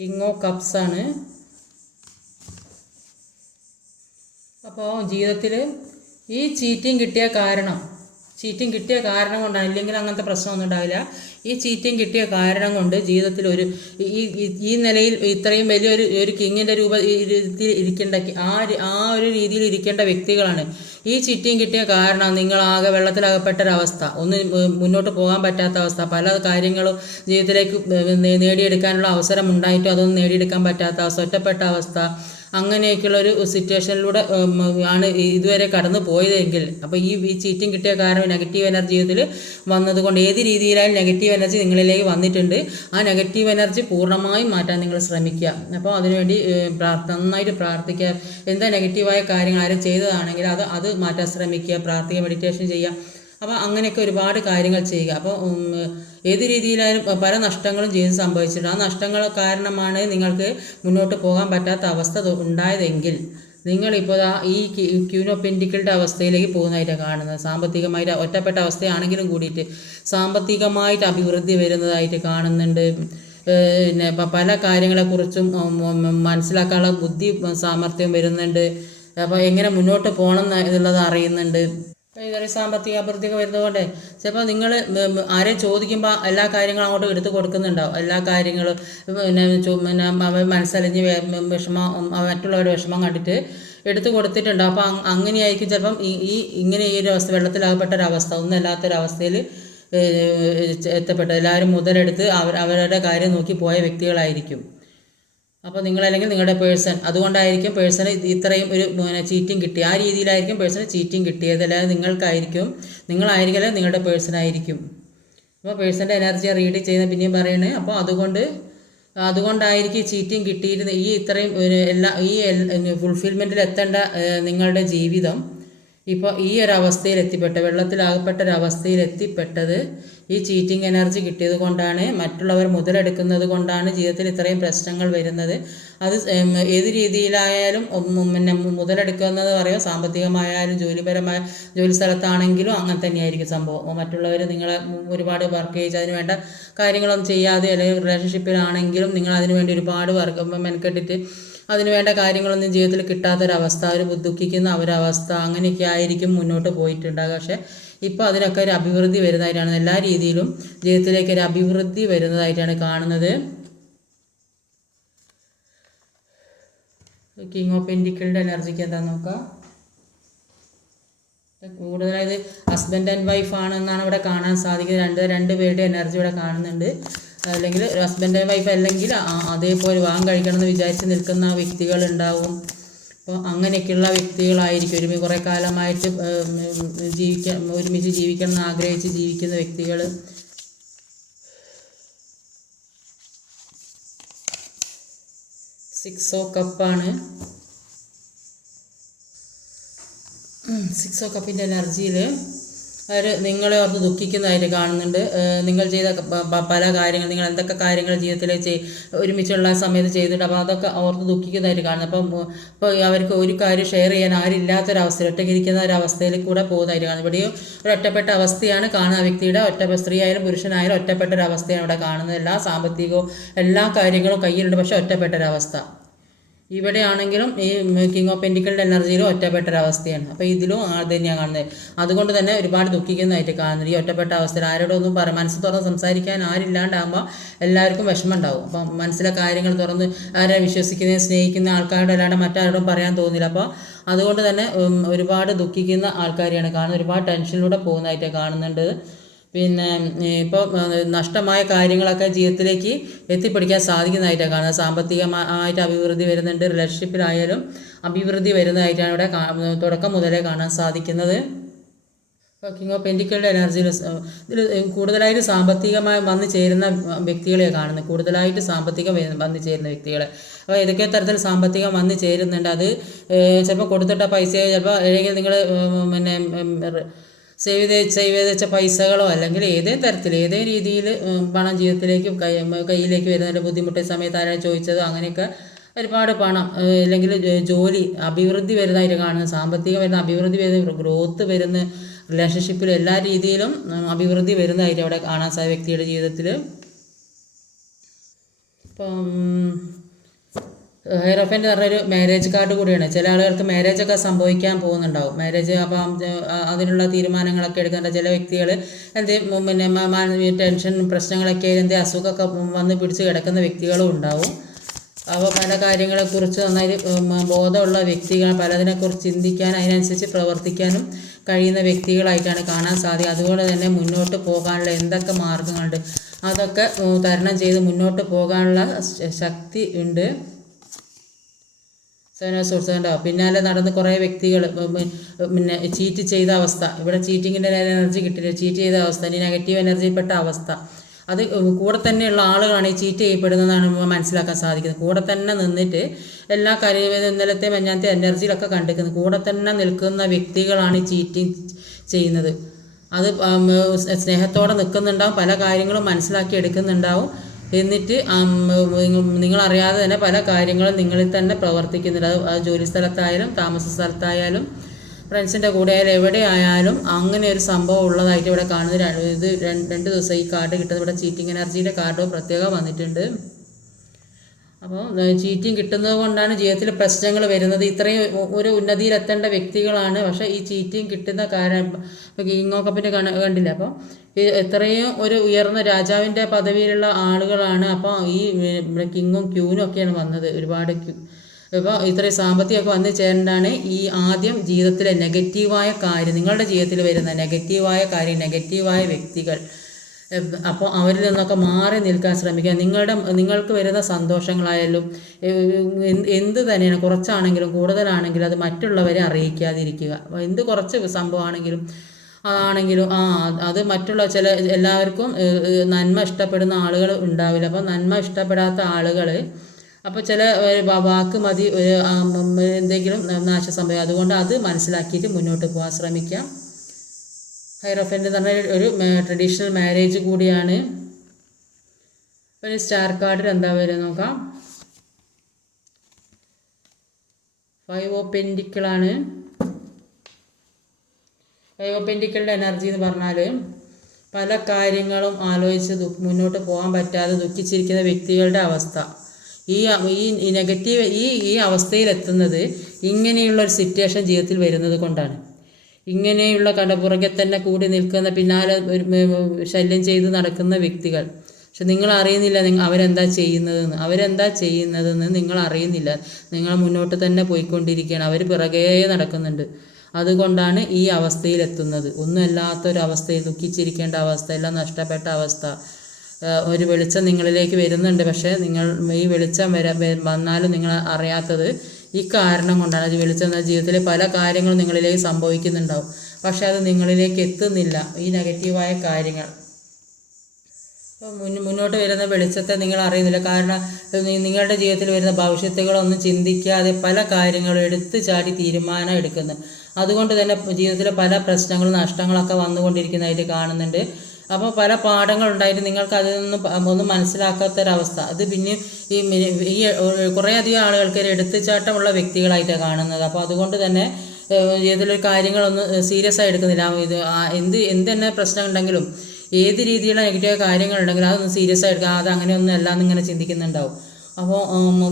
കിങ് ഓഫ് കപ്സ് ആണ്. അപ്പോൾ ജീവിതത്തിൽ ഈ ചീറ്റിങ് കിട്ടിയ കാരണം ചീറ്റിങ് കിട്ടിയ കാരണം കൊണ്ടാണ് ഇല്ലെങ്കിൽ അങ്ങനത്തെ പ്രശ്നമൊന്നും ഉണ്ടാവില്ല. ഈ ചീറ്റിങ് കിട്ടിയ കാരണം കൊണ്ട് ജീവിതത്തിൽ ഒരു ഈ ഈ- നിലയിൽ ഇത്രയും വലിയൊരു ഒരു കിങ്ങിന്റെ രൂപ ഇരിക്കേണ്ട ആ ആ ഒരു രീതിയിൽ ഇരിക്കേണ്ട വ്യക്തികളാണ്. ഈ ചിറ്റിയും കിട്ടിയ കാരണം നിങ്ങൾ വെള്ളത്തിലകപ്പെട്ട ഒരവസ്ഥ ഒന്ന് മുന്നോട്ട് പോകാൻ പറ്റാത്ത അവസ്ഥ പല കാര്യങ്ങളും ജീവിതത്തിലേക്ക് നേടിയെടുക്കാനുള്ള അവസരം ഉണ്ടായിട്ടും അതൊന്നും നേടിയെടുക്കാൻ പറ്റാത്ത അവസ്ഥ. ഒറ്റപ്പെട്ട അവസ്ഥ. അങ്ങനെയൊക്കെയുള്ള ഒരു സിറ്റുവേഷനിലൂടെ ആണ് ഇതുവരെ കടന്നു പോയതെങ്കിൽ. അപ്പോൾ ഈ ഈ ചീറ്റിംഗ് കിട്ടിയ കാരണം നെഗറ്റീവ് എനർജി ഇതിൽ വന്നതുകൊണ്ട് ഏത് രീതിയിലായാലും നെഗറ്റീവ് എനർജി നിങ്ങളിലേക്ക് വന്നിട്ടുണ്ട്. ആ നെഗറ്റീവ് എനർജി പൂർണമായും മാറ്റാൻ നിങ്ങൾ ശ്രമിക്കുക. അപ്പോൾ അതിനുവേണ്ടി പ്രാർത്ഥന നന്നായിട്ട് പ്രാർത്ഥിക്കുക. എന്താ നെഗറ്റീവായ കാര്യങ്ങൾ ആരും ചെയ്തതാണെങ്കിൽ അത് അത് മാറ്റാൻ ശ്രമിക്കുക. പ്രാർത്ഥിക്കുക മെഡിറ്റേഷൻ ചെയ്യുക. അപ്പോൾ അങ്ങനെയൊക്കെ ഒരുപാട് കാര്യങ്ങൾ ചെയ്യുക. അപ്പോൾ ഏത് രീതിയിലായാലും പല നഷ്ടങ്ങളും ജീവിതം സംഭവിച്ചിട്ടുണ്ട്. ആ നഷ്ടങ്ങൾ കാരണമാണ് നിങ്ങൾക്ക് മുന്നോട്ട് പോകാൻ പറ്റാത്ത അവസ്ഥ ഉണ്ടായതെങ്കിൽ നിങ്ങളിപ്പോൾ ആ ഈ ക്യൂനോപെൻഡിക്കിളുടെ അവസ്ഥയിലേക്ക് പോകുന്നതായിട്ടാണ് കാണുന്നത്. സാമ്പത്തികമായിട്ട് ഒറ്റപ്പെട്ട അവസ്ഥയാണെങ്കിലും കൂടിയിട്ട് സാമ്പത്തികമായിട്ട് അഭിവൃദ്ധി വരുന്നതായിട്ട് കാണുന്നുണ്ട്. പിന്നെ പല കാര്യങ്ങളെക്കുറിച്ചും മനസ്സിലാക്കാനുള്ള ബുദ്ധി സാമർഥ്യം വരുന്നുണ്ട്. അപ്പോൾ എങ്ങനെ മുന്നോട്ട് പോകണം എന്നുള്ളത് അറിയുന്നുണ്ട്. ഇതൊരു സാമ്പത്തിക അഭിവൃദ്ധിയൊക്കെ വരുന്നതുകൊണ്ട് ചിലപ്പോൾ നിങ്ങൾ ആരെ ചോദിക്കുമ്പോൾ എല്ലാ കാര്യങ്ങളും അങ്ങോട്ട് എടുത്തു കൊടുക്കുന്നുണ്ടാവും. എല്ലാ കാര്യങ്ങളും പിന്നെ പിന്നെ അവർ മനസ്സലിഞ്ഞ് വിഷമം മറ്റുള്ളവരുടെ വിഷമം കണ്ടിട്ട് എടുത്ത് കൊടുത്തിട്ടുണ്ട്. അപ്പോൾ അങ് അങ്ങനെയായിരിക്കും ചിലപ്പം ഈ ഈ ഇങ്ങനെ ഈ ഒരു അവസ്ഥ വെള്ളത്തിലാകപ്പെട്ട ഒരവസ്ഥ ഒന്നല്ലാത്തൊരവസ്ഥയിൽ എത്തപ്പെട്ടത് എല്ലാവരും മുതലെടുത്ത് അവർ അവരുടെ കാര്യം നോക്കി പോയ വ്യക്തികളായിരിക്കും. അപ്പോൾ നിങ്ങൾ അല്ലെങ്കിൽ നിങ്ങളുടെ പേഴ്സൺ. അതുകൊണ്ടായിരിക്കും പേഴ്സണ് ഇത്രയും ഒരു ചീറ്റിംഗ് കിട്ടി ആ രീതിയിലായിരിക്കും പേഴ്സണ് ചീറ്റിംഗ് കിട്ടിയത്. അല്ലാതെ നിങ്ങൾക്കായിരിക്കും നിങ്ങളായിരിക്കും അല്ലെങ്കിൽ നിങ്ങളുടെ പേഴ്സൺ ആയിരിക്കും. അപ്പോൾ പേഴ്സന്റെ എനർജി റീഡ് ചെയ്യുന്ന പിന്നെയും പറയണേ. അപ്പോൾ അതുകൊണ്ട് അതുകൊണ്ടായിരിക്കും ചീറ്റിംഗ് കിട്ടിയിരുന്ന ഈ ഇത്രയും എല്ലാ ഈ ഫുൾഫിൽമെന്റിൽ എത്തേണ്ട നിങ്ങളുടെ ജീവിതം ഇപ്പോൾ ഈ ഒരു അവസ്ഥയിൽ എത്തിപ്പെട്ട വെള്ളത്തിലാകപ്പെട്ട ഒരു അവസ്ഥയിൽ എത്തിപ്പെട്ടത് ഈ ചീറ്റിംഗ് എനർജി കിട്ടിയത് കൊണ്ടാണ് മറ്റുള്ളവർ മുതലെടുക്കുന്നത് കൊണ്ടാണ് ജീവിതത്തിൽ ഇത്രയും പ്രശ്നങ്ങൾ വരുന്നത്. അത് ഏത് രീതിയിലായാലും പിന്നെ മുതലെടുക്കുക എന്നത് പറയുക സാമ്പത്തികമായാലും ജോലിപരമായ ജോലി സ്ഥലത്താണെങ്കിലും അങ്ങനെ തന്നെയായിരിക്കും സംഭവം. മറ്റുള്ളവർ നിങ്ങളെ ഒരുപാട് വർക്ക് ചെയ്ത് അതിന് വേണ്ട കാര്യങ്ങളൊന്നും ചെയ്യാതെ അല്ലെങ്കിൽ റിലേഷൻഷിപ്പിലാണെങ്കിലും നിങ്ങൾ അതിനുവേണ്ടി ഒരുപാട് വർക്ക് മെനക്കെട്ടിട്ട് അതിന് വേണ്ട കാര്യങ്ങളൊന്നും ജീവിതത്തിൽ കിട്ടാത്തൊരവസ്ഥ അവർ ദുഃഖിക്കുന്ന ഒരവസ്ഥ അങ്ങനെയൊക്കെ ആയിരിക്കും മുന്നോട്ട് പോയിട്ടുണ്ടാകുക പക്ഷേ ഇപ്പോൾ അതിനൊക്കെ ഒരു അഭിവൃദ്ധി വരുന്നതായിട്ടാണ്. എല്ലാ രീതിയിലും ജീവിതത്തിലേക്ക് ഒരു അഭിവൃദ്ധി വരുന്നതായിട്ടാണ് കാണുന്നത്. കിങ് ഓഫ് പെൻഡിക്കിളുടെ എനർജിക്ക് എന്താ നോക്കാം. കൂടുതലായത് ഹസ്ബൻഡ് ആൻഡ് വൈഫ് ആണെന്നാണ് ഇവിടെ കാണാൻ സാധിക്കുന്നത്. രണ്ട് രണ്ട് പേരുടെ എനർജി ഇവിടെ കാണുന്നുണ്ട്. അല്ലെങ്കിൽ ഹസ്ബൻഡ് വൈഫ് അല്ലെങ്കിൽ അതേപോലെ വിവാഹം കഴിക്കണം എന്ന് വിചാരിച്ച് നിൽക്കുന്ന വ്യക്തികൾ ഉണ്ടാവും. അപ്പോൾ അങ്ങനെയൊക്കെയുള്ള വ്യക്തികളായിരിക്കും ഒരുമി കുറേ കാലമായിട്ട് ജീവിക്കാൻ ഒരുമിച്ച് ജീവിക്കണം എന്ന് ആഗ്രഹിച്ച് ജീവിക്കുന്ന വ്യക്തികൾ. സിക്സ് ഓ കപ്പാണ് സിക്സ് ഓ കപ്പിന്റെ എനർജിയിൽ അവർ നിങ്ങളെ ഓർത്ത് ദുഃഖിക്കുന്നതായിട്ട് കാണുന്നുണ്ട്. നിങ്ങൾ ചെയ്ത പല കാര്യങ്ങൾ നിങ്ങൾ എന്തൊക്കെ കാര്യങ്ങൾ ജീവിതത്തിൽ ചെയ് ഒരുമിച്ചുള്ള സമയത്ത് ചെയ്തിട്ട് അപ്പോൾ അതൊക്കെ ഓർത്ത് ദുഃഖിക്കുന്നതായിട്ട് കാണുന്നു. അപ്പം ഇപ്പോൾ അവർക്ക് ഒരു കാര്യം ഷെയർ ചെയ്യാൻ ആരില്ലാത്തൊരവസ്ഥ ഒറ്റയ്ക്കിരിക്കുന്ന ഒരവസ്ഥയിൽ കൂടെ പോകുന്നതായിട്ട് കാണുന്നു. ഇവിടെയും ഒരു ഒറ്റപ്പെട്ട അവസ്ഥയാണ് കാണുന്ന വ്യക്തിയുടെ. ഒറ്റ സ്ത്രീ ആയാലും പുരുഷനായാലും ഒറ്റപ്പെട്ട ഒരു അവസ്ഥയാണ് ഇവിടെ കാണുന്നത്. എല്ലാ സാമ്പത്തികവും എല്ലാ കാര്യങ്ങളും കയ്യിലുണ്ട്. പക്ഷേ ഒറ്റപ്പെട്ട ഒരവസ്ഥ ഇവിടെയാണെങ്കിലും ഈ കിങ് ഓഫ് പെന്റിക്കളുടെ എനർജിയിലും ഒറ്റപ്പെട്ട അവസ്ഥയാണ്. അപ്പോൾ ഇതിലും അത് തന്നെയാണ് കാണുന്നത്. അതുകൊണ്ട് തന്നെ ഒരുപാട് ദുഃഖിക്കുന്നതായിട്ട് കാണുന്നത്. ഈ ഒറ്റപ്പെട്ട അവസ്ഥയിൽ ആരോടൊന്നും പറ മനസ്സ് തുറന്ന് സംസാരിക്കാൻ ആരില്ലാണ്ടാകുമ്പോൾ എല്ലാവർക്കും വിഷമം ഉണ്ടാവും അപ്പം മനസ്സിലെ കാര്യങ്ങൾ തുറന്ന് ആരെ വിശ്വസിക്കുന്ന സ്നേഹിക്കുന്ന ആൾക്കാരോട് അല്ലാണ്ട് മറ്റാരോടും പറയാൻ തോന്നില്ല. അപ്പോൾ അതുകൊണ്ട് തന്നെ ഒരുപാട് ദുഃഖിക്കുന്ന ആൾക്കാരെയാണ് കാണുന്നത്. ഒരുപാട് ടെൻഷനിലൂടെ പോകുന്നതായിട്ട് കാണുന്നുണ്ട്. പിന്നെ ഇപ്പോൾ നഷ്ടമായ കാര്യങ്ങളൊക്കെ ജീവിതത്തിലേക്ക് എത്തിപ്പിടിക്കാൻ സാധിക്കുന്നതായിട്ടാണ് കാണുന്നത്. സാമ്പത്തികമായിട്ട് അഭിവൃദ്ധി വരുന്നുണ്ട് റിലേഷൻഷിപ്പിലായാലും അഭിവൃദ്ധി വരുന്നതായിട്ടാണ് ഇവിടെ തുടക്കം മുതലേ കാണാൻ സാധിക്കുന്നത്. കിങ് ഓഫ് പെന്റിക്കളുടെ എനർജിയിൽ കൂടുതലായിട്ട് സാമ്പത്തികമായി വന്നു ചേരുന്ന വ്യക്തികളെ കാണുന്നത്. കൂടുതലായിട്ട് സാമ്പത്തികം വന്നു ചേരുന്ന വ്യക്തികളെ. അപ്പോൾ ഏതൊക്കെ തരത്തിൽ സാമ്പത്തികം വന്നു ചേരുന്നുണ്ട് അത് ചിലപ്പോൾ കൊടുത്തിട്ട പൈസയെ ചിലപ്പോൾ അല്ലെങ്കിൽ നിങ്ങൾ പിന്നെ സേവ് ചെയ്ത് സേവ് ചെയ്ത് വെച്ച പൈസകളോ അല്ലെങ്കിൽ ഏതേ തരത്തിൽ ഏതേ രീതിയിൽ പണം ജീവിതത്തിലേക്ക് കൈ കയ്യിലേക്ക് വരുന്നതിന്റെ ബുദ്ധിമുട്ട് സമയത്ത് ആരാണ് ചോദിച്ചത്? അങ്ങനെയൊക്കെ ഒരുപാട് പണം അല്ലെങ്കിൽ ജോലി അഭിവൃദ്ധി വരുന്നതായിട്ട് കാണുന്നത് സാമ്പത്തികം വരുന്ന അഭിവൃദ്ധി വരുന്ന ഗ്രോത്ത് വരുന്ന റിലേഷൻഷിപ്പിൽ എല്ലാ രീതിയിലും അഭിവൃദ്ധി വരുന്നതായിട്ട് അവിടെ കാണാൻ സാധിക്കും വ്യക്തിയുടെ ജീവിതത്തിൽ ഇപ്പം ഹൈറോഫന്റ് പറഞ്ഞൊരു മാരേജ് കാർഡ് കൂടിയാണ്. ചില ആളുകൾക്ക് മാരേജ് ഒക്കെ സംഭവിക്കാൻ പോകുന്നുണ്ടാവും. മാരേജ് അപ്പം അതിനുള്ള തീരുമാനങ്ങളൊക്കെ എടുക്കേണ്ട ചില വ്യക്തികൾ എന്ത് പിന്നെ ടെൻഷൻ പ്രശ്നങ്ങളൊക്കെ എന്ത് അസുഖമൊക്കെ വന്ന് പിടിച്ച് കിടക്കുന്ന വ്യക്തികളും ഉണ്ടാവും. അപ്പോൾ പല കാര്യങ്ങളെക്കുറിച്ച് നന്നായി ബോധമുള്ള വ്യക്തികൾ പലതിനെക്കുറിച്ച് ചിന്തിക്കാൻ അതിനനുസരിച്ച് പ്രവർത്തിക്കാനും കഴിയുന്ന വ്യക്തികളായിട്ടാണ് കാണാൻ സാധിക്കുക. അതുപോലെ തന്നെ മുന്നോട്ട് പോകാനുള്ള എന്തൊക്കെ മാർഗങ്ങളുണ്ട്? അതൊക്കെ തരണം ചെയ്ത് മുന്നോട്ട് പോകാനുള്ള ശക്തി ഉണ്ട്. സേന സുഹൃത്തുക്കളുണ്ടാവും. പിന്നാലെ നടന്ന് കുറേ വ്യക്തികൾ പിന്നെ ചീറ്റ് ചെയ്ത അവസ്ഥ. ഇവിടെ ചീറ്റിങ്ങിന്റെ എനർജി കിട്ടില്ല. ചീറ്റ് ചെയ്ത അവസ്ഥ. ഇനി നെഗറ്റീവ് എനർജിയിൽപ്പെട്ട അവസ്ഥ. അത് കൂടെ തന്നെയുള്ള ആളുകളാണ് ഈ ചീറ്റ് ചെയ്യപ്പെടുന്നതാണ് മനസ്സിലാക്കാൻ സാധിക്കുന്നത്. കൂടെ തന്നെ നിന്നിട്ട് എല്ലാ കാര്യവും ഇന്നലത്തെ മഞ്ഞാത്തെ എനർജിയിലൊക്കെ കണ്ടിരിക്കുന്നത് കൂടെ തന്നെ നിൽക്കുന്ന വ്യക്തികളാണ് ഈ ചീറ്റിങ് ചെയ്യുന്നത്. അത് സ്നേഹത്തോടെ നിൽക്കുന്നുണ്ടാവും. പല കാര്യങ്ങളും മനസ്സിലാക്കി എടുക്കുന്നുണ്ടാവും. എന്നിട്ട് നിങ്ങൾ അറിയാതെ തന്നെ പല കാര്യങ്ങളും നിങ്ങളിൽ തന്നെ പ്രവർത്തിക്കുന്നുണ്ട്. അത് ജോലി സ്ഥലത്തായാലും താമസ സ്ഥലത്തായാലും ഫ്രണ്ട്സിന്റെ കൂടെ ആയാലും എവിടെ ആയാലും അങ്ങനെ ഒരു സംഭവം ഉള്ളതായിട്ട് ഇവിടെ കാണുന്നത് ര- ഇത് രണ്ട് ദിവസം ഈ കാർഡ് കിട്ടുന്നത് ഇവിടെ ചീറ്റിംഗ് എനർജീന്റെ കാർഡ് പ്രത്യേകം വന്നിട്ടുണ്ട്. അപ്പോൾ ചീറ്റിംഗ് കിട്ടുന്നത് കൊണ്ടാണ് ജീവിതത്തിൽ പ്രശ്നങ്ങൾ വരുന്നത്. ഇത്രയും ഒരു ഉന്നതിയിലെത്തേണ്ട വ്യക്തികളാണ്. പക്ഷേ ഈ ചീറ്റിംഗ് കിട്ടുന്ന കാര്യം ഇപ്പോൾ കിങ് കപ്പിന്റെ കണ്ടില്ല? അപ്പോൾ ഈ എത്രയും ഒരു ഉയർന്ന രാജാവിന്റെ പദവിയിലുള്ള ആളുകളാണ്. അപ്പോൾ ഈ ഇവിടെ കിങ്ങും ക്യൂനും ഒക്കെയാണ് വന്നത്. ഒരുപാട് ക്യൂ ഇപ്പോൾ ഇത്രയും സാമ്പത്തികമൊക്കെ വന്നു ചേരേണ്ടാണ് ഈ ആദ്യം ജീവിതത്തിലെ നെഗറ്റീവായ കാര്യം നിങ്ങളുടെ ജീവിതത്തിൽ വരുന്ന നെഗറ്റീവായ കാര്യം നെഗറ്റീവായ വ്യക്തികൾ. അപ്പോൾ അവരിൽ നിന്നൊക്കെ മാറി നിൽക്കാൻ ശ്രമിക്കുക. നിങ്ങളുടെ നിങ്ങൾക്ക് വരുന്ന സന്തോഷങ്ങളായാലും എന്ത് തന്നെയാണ് കുറച്ചാണെങ്കിലും കൂടുതലാണെങ്കിലും അത് മറ്റുള്ളവരെ അറിയിക്കാതിരിക്കുക. എന്ത് കുറച്ച് സംഭവമാണെങ്കിലും ആണെങ്കിലും ആ അത് മറ്റുള്ള ചില എല്ലാവർക്കും നന്മ ഇഷ്ടപ്പെടുന്ന ആളുകൾ ഉണ്ടാവില്ല. അപ്പോൾ നന്മ ഇഷ്ടപ്പെടാത്ത ആളുകൾ അപ്പോൾ ചില വാക്ക് മതി ഒരു, എന്തെങ്കിലും നാശ സംഭവം അതുകൊണ്ട് അത് മനസ്സിലാക്കിയിട്ട് മുന്നോട്ട് പോകാൻ ശ്രമിക്കാം. ഹൈറോഫന്റ് എന്ന് പറഞ്ഞാൽ ഒരു ട്രഡീഷണൽ മാരേജ് കൂടിയാണ്. പിന്നെ സ്റ്റാർ കാർഡിൽ എന്താ വരുന്നത് നോക്കാം. ഫൈവ് ഓ പെൻഡിക്കിളാണ് ഫൈവ് എനർജി എന്ന് പറഞ്ഞാൽ പല കാര്യങ്ങളും ആലോചിച്ച് മുന്നോട്ട് പോകാൻ പറ്റാതെ ദുഃഖിച്ചിരിക്കുന്ന വ്യക്തികളുടെ അവസ്ഥ. ഈ ഈ നെഗറ്റീവ് ഈ ഈ അവസ്ഥയിലെത്തുന്നത് ഇങ്ങനെയുള്ള ഒരു സിറ്റുവേഷൻ ജീവിതത്തിൽ വരുന്നത് കൊണ്ടാണ്. ഇങ്ങനെയുള്ള കടപുറകെ തന്നെ കൂടി നിൽക്കുന്ന പിന്നാലെ ശല്യം ചെയ്ത് നടക്കുന്ന വ്യക്തികൾ. പക്ഷെ നിങ്ങൾ അറിയുന്നില്ല നിങ്ങൾ അവരെന്താ ചെയ്യുന്നതെന്ന്. അവരെന്താ ചെയ്യുന്നതെന്ന് നിങ്ങൾ അറിയുന്നില്ല. നിങ്ങൾ മുന്നോട്ട് തന്നെ പോയിക്കൊണ്ടിരിക്കുകയാണ്. അവർ പിറകേ നടക്കുന്നുണ്ട്. അതുകൊണ്ടാണ് ഈ അവസ്ഥയിലെത്തുന്നത്. ഒന്നുമല്ലാത്തൊരവസ്ഥയിൽ ദുഃഖിച്ചിരിക്കേണ്ട അവസ്ഥ എല്ലാം നഷ്ടപ്പെട്ട അവസ്ഥ. ഒരു വെളിച്ചം നിങ്ങളിലേക്ക് വരുന്നുണ്ട് പക്ഷേ നിങ്ങൾ ഈ വെളിച്ചം വര വന്നാലും നിങ്ങൾ അറിയാത്തത് ഈ കാരണം കൊണ്ടാണ്. അത് വെളിച്ചം എന്ന ജീവിതത്തിൽ പല കാര്യങ്ങളും നിങ്ങളിലേക്ക് സംഭവിക്കുന്നുണ്ടാവും. പക്ഷെ അത് നിങ്ങളിലേക്ക് എത്തുന്നില്ല. ഈ നെഗറ്റീവായ കാര്യങ്ങൾ. മുന്നോട്ട് വരുന്ന വെളിച്ചത്തെ നിങ്ങൾ അറിയുന്നില്ല. കാരണം നിങ്ങളുടെ ജീവിതത്തിൽ വരുന്ന ഭവിഷ്യത്തുകളൊന്നും ചിന്തിക്കാതെ പല കാര്യങ്ങളും എടുത്തു ചാടി തീരുമാനം എടുക്കുന്നു. അതുകൊണ്ട് തന്നെ ജീവിതത്തിലെ പല പ്രശ്നങ്ങളും നഷ്ടങ്ങളൊക്കെ വന്നുകൊണ്ടിരിക്കുന്നതായിട്ട് കാണുന്നുണ്ട്. അപ്പോൾ പല പാഠങ്ങളുണ്ടായിട്ട് നിങ്ങൾക്ക് പ- ഒന്നും മനസ്സിലാക്കാത്തൊരവസ്ഥ. അത് പിന്നെ ഈ ഈ കുറേയധികം ആളുകൾക്ക് ഒരു എടുത്തുചാട്ടമുള്ള വ്യക്തികളായിട്ടാണ് കാണുന്നത്. അപ്പോൾ അതുകൊണ്ട് തന്നെ ഏതൊരു കാര്യങ്ങളൊന്നും സീരിയസ് ആയി എടുക്കുന്നില്ല. ഇത് എന്ത് എന്ത് തന്നെ പ്രശ്നം ഉണ്ടെങ്കിലും ഏത് രീതിയിലുള്ള നെഗറ്റീവ് കാര്യങ്ങളുണ്ടെങ്കിലും അതൊന്നും സീരിയസ് ആയി എടുക്കുക. അത് അങ്ങനെയൊന്നും അല്ല എന്നിങ്ങനെ ചിന്തിക്കുന്നുണ്ടാവും. അപ്പോൾ